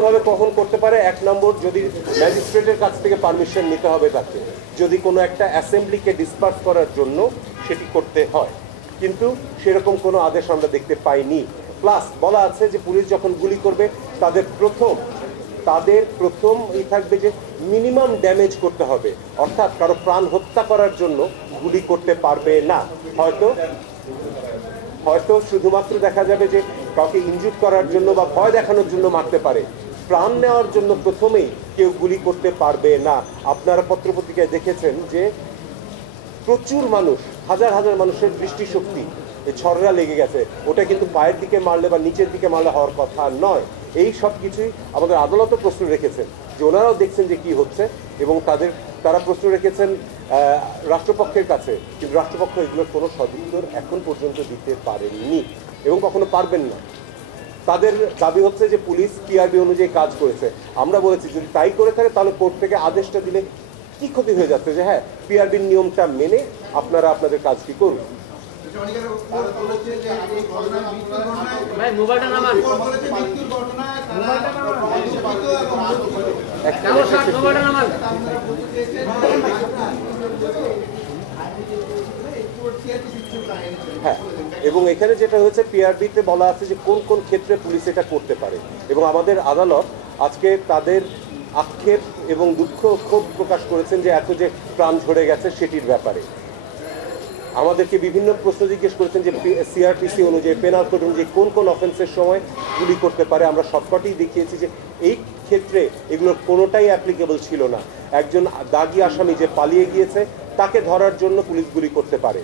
বিভিন্নভাবে কখন করতে পারে। এক নম্বর, যদি ম্যাজিস্ট্রেটের কাছ থেকে পারমিশন নিতে হবে তাকে, যদি কোনো একটা অ্যাসেম্বলিকে ডিসপার্স করার জন্য সেটি করতে হয়, কিন্তু সেরকম কোনো আদেশ আমরা দেখতে পাইনি। প্লাস বলা আছে যে পুলিশ যখন গুলি করবে তাদের প্রথম এই থাকবে যে মিনিমাম ড্যামেজ করতে হবে, অর্থাৎ কারো প্রাণ হত্যা করার জন্য গুলি করতে পারবে না। হয়তো শুধুমাত্র দেখা যাবে যে কাউকে ইনজুর করার জন্য বা ভয় দেখানোর জন্য মারতে পারে, প্রাণ নেওয়ার জন্য প্রথমেই কেউ গুলি করতে পারবে না। আপনারা পত্রপত্রিকায় দেখেছেন যে প্রচুর মানুষ, হাজার হাজার মানুষের দৃষ্টিশক্তি ছড়রা লেগে গেছে, ওটা কিন্তু পায়ের দিকে মারলে বা নিচের দিকে মারলে হওয়ার কথা নয়। এই সব কিছুই আমাদের আদালতও প্রশ্ন রেখেছেন, যে ওনারাও দেখছেন যে কি হচ্ছে, এবং তারা প্রশ্ন রেখেছেন রাষ্ট্রপক্ষের কাছে, কিন্তু রাষ্ট্রপক্ষ এগুলোর কোনো সদুত্তর এখন পর্যন্ত দিতে পারেননি এবং কখনো পারবেন না। তাদের দাবি হচ্ছে যে পুলিশ পিআরবি অনুযায়ী কাজ করেছে। আমরা বলেছি যদি তাই করে থাকে তাহলে কোর্ট থেকে আদেশটা দিলে কি ক্ষতি হয়ে যাচ্ছে, যে হ্যাঁ পিআরবির নিয়মটা মেনে আপনারা আপনাদের কাজটি করুন। হ্যাঁ, এবং এখানে যেটা হয়েছে পিআরবিতে বলা আছে যে কোন কোন ক্ষেত্রে পুলিশ এটা করতে পারে, এবং আমাদের আদালত আজকে তাদের আক্ষেপ এবং দুঃখ ক্ষোভ প্রকাশ করেছেন যে এত যে প্রাণ ঝরে গেছে সেটির ব্যাপারে। আমাদেরকে বিভিন্ন প্রশ্ন জিজ্ঞেস করেছেন যে সিআরপিসি অনুযায়ী, পেনাল কোড অনুযায়ী কোন কোন অফেন্সের সময় গুলি করতে পারে। আমরা সবকটাই দেখিয়েছি যে এই ক্ষেত্রে এগুলোর কোনোটাই অ্যাপ্লিকেবল ছিল না। একজন দাগী আসামি যে পালিয়ে গিয়েছে তাকে ধরার জন্য পুলিশ গুলি করতে পারে,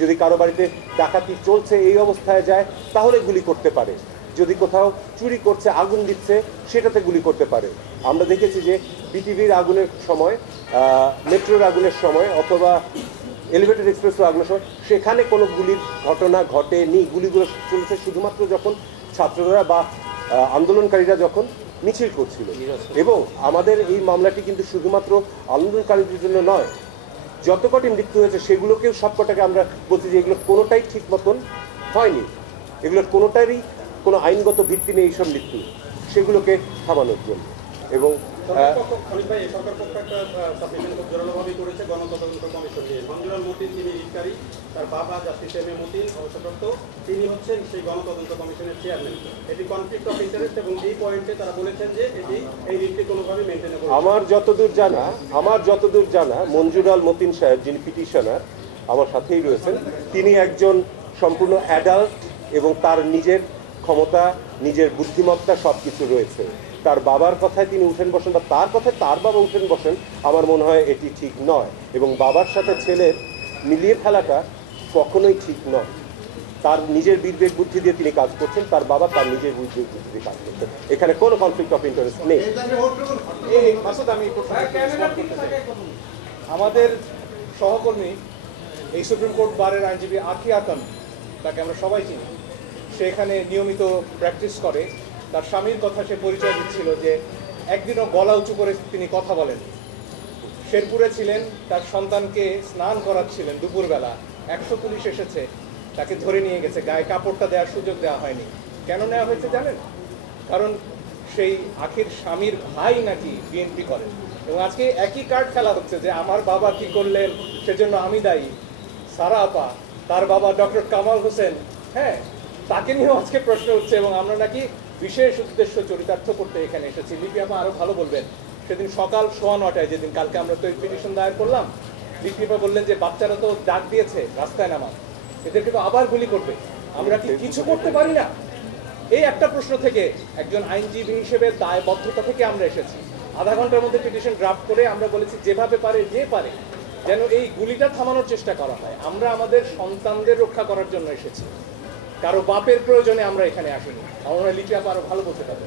যদি কারো বাড়িতে ডাকাতি চলছে এই অবস্থায় যায় তাহলে গুলি করতে পারে, যদি কোথাও চুরি করছে আগুন দিচ্ছে সেটাতে গুলি করতে পারে। আমরা দেখেছি যে বিটিভির আগুনের সময়, মেট্রোর আগুনের সময়, অথবা এলিভেটেড এক্সপ্রেসের আগুনের সময় সেখানে কোনো গুলির ঘটনা ঘটেনি। গুলিগুলো চলেছে শুধুমাত্র যখন ছাত্ররা বা আন্দোলনকারীরা যখন মিছিল করছিল। এবং আমাদের এই মামলাটি কিন্তু শুধুমাত্র আন্দোলনকারীদের জন্য নয়, যত কটি মৃত্যু হয়েছে সেগুলোকেও সবকটাকে আমরা বলছি যে এগুলো কোনোটাই ঠিক মতন হয়নি, এগুলোর কোনোটারই কোনো আইনগত ভিত্তি নেই এইসব মৃত্যু, সেগুলোকে থামানোর জন্য। এবং তার বাবা জাস্টিস এম এ মতিন অবসরপ্রাপ্ত, তিনি হচ্ছেন সেই গণতদন্ত কমিশনের চেয়ারম্যান। এটি কনফ্লিক্ট অফ ইন্টারেস্ট, এবং এই পয়েন্টে তারা বলেছেন যে এটি এই নীতি কোনোভাবে মেনটেন করে। আমার যতদূর জানা মঞ্জুরাল মতিন সাহেব, যিনি পিটিশনার, আমার সাথেই রয়েছেন, তিনি একজন সম্পূর্ণ অ্যাডাল্ট এবং তার নিজের ক্ষমতা, নিজের বুদ্ধিমত্তা সব কিছু রয়েছে। তার বাবার কথায় তিনি উঠেন বসেন, বা তার কথায় তার বাবা উঠেন বসেন, আমার মনে হয় এটি ঠিক নয়। এবং বাবার সাথে ছেলের মিলিয়ে ফেলাটা কখনোই ঠিক নয়। তার নিজের বিবেক বুদ্ধি দিয়ে তিনি কাজ করছেন, তার বাবা তার নিজের বিবেক বুদ্ধি দিয়ে কাজ করছেন, এখানে কোনো কনফ্লিক্ট অফ ইন্টারেস্ট নেই। আমাদের সহকর্মী এই সুপ্রিম কোর্ট বারের আইনজীবী আখি আতম, তাকে আমরা সবাই চিনি, সে এখানে নিয়মিত প্র্যাকটিস করে। তার স্বামীর কথা সে পরিচয় দিচ্ছিল যে একদিনও গলা উঁচু করে তিনি কথা বলেন। শেরপুরে ছিলেন, তার সন্তানকে স্নান করাচ্ছিলেন দুপুরবেলা, 100 পুলিশ এসেছে, তাকে ধরে নিয়ে গেছে, গায়ে কাপড়টা দেওয়ার সুযোগ দেওয়া হয়নি। কেন নেওয়া হয়েছে জানেন? কারণ সেই আখির স্বামীর ভাই নাকি বিএনপি করেন, এবং আজকে একই কার্ড খেলা হচ্ছে যে আমার বাবা কি করলেন সেজন্য আমি দায়ী। সারা আপা, তার বাবা ডক্টর কামাল হোসেন, হ্যাঁ, তাকে নিয়েও আজকে প্রশ্ন উঠছে, এবং আমরা নাকি বিশেষ উদ্দেশ্য চরিতার্থ করতে এখানে এসেছি। লিপি আপা আরো ভালো বলবেন। সেদিন সকাল 9:15 যেদিন কালকে আমরা তো পিটিশন দায়ের করলাম, লিপি আপা বললেন যে বাচ্চারা তো ডাক দিয়েছে রাস্তায় নামা, এদেরকে তো আবার গুলি করবে, আমরা কি কিছু করতে পারি না? এই একটা প্রশ্ন থেকে একজন আইনজীবী হিসেবে দায়বদ্ধতা থেকে আমরা এসেছি। আধা ঘন্টার মধ্যে পিটিশন ড্রাফট করে আমরা বলেছি যেভাবে পারে যে পারে যেন এই গুলিটা থামানোর চেষ্টা করা হয়। আমরা আমাদের সন্তানদের রক্ষা করার জন্য এসেছি, কারো বাপের প্রয়োজনে আমরা এখানে আসিনি। আমরা লিপি আপা আরো ভালো বলতে পারবো।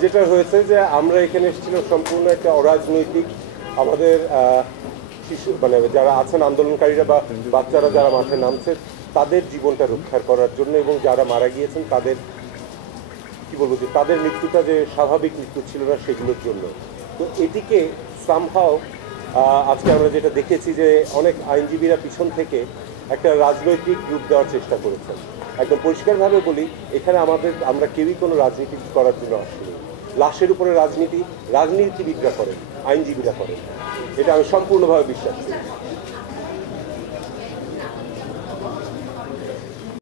যেটা হয়েছে যে আমরা এখানে এসেছিলাম সম্পূর্ণ একটা অরাজনৈতিক, আমাদের শিশু মানে যারা আছেন আন্দোলনকারীরা বা বাচ্চারা যারা মাঠে নামছে তাদের জীবনটা রক্ষা করার জন্য, এবং যারা মারা গিয়েছেন তাদের কি বলবো যে তাদের মৃত্যুটা যে স্বাভাবিক মৃত্যু ছিল না সেগুলোর জন্য। তো এটিকে সামহাও আজকে আমরা যেটা দেখেছি যে অনেক আইনজীবীরা পিছন থেকে একটা রাজনৈতিক রূপ দেওয়ার চেষ্টা করেছেন। একদম পরিষ্কারভাবে বলি, এখানে আমরা কেউই কোনো রাজনীতি করার জন্য আসিনি। লাশের উপরে রাজনীতিবিদরা করেন, আইনজীবীরা করেন, এটা আমি সম্পূর্ণভাবে বিশ্বাস করি।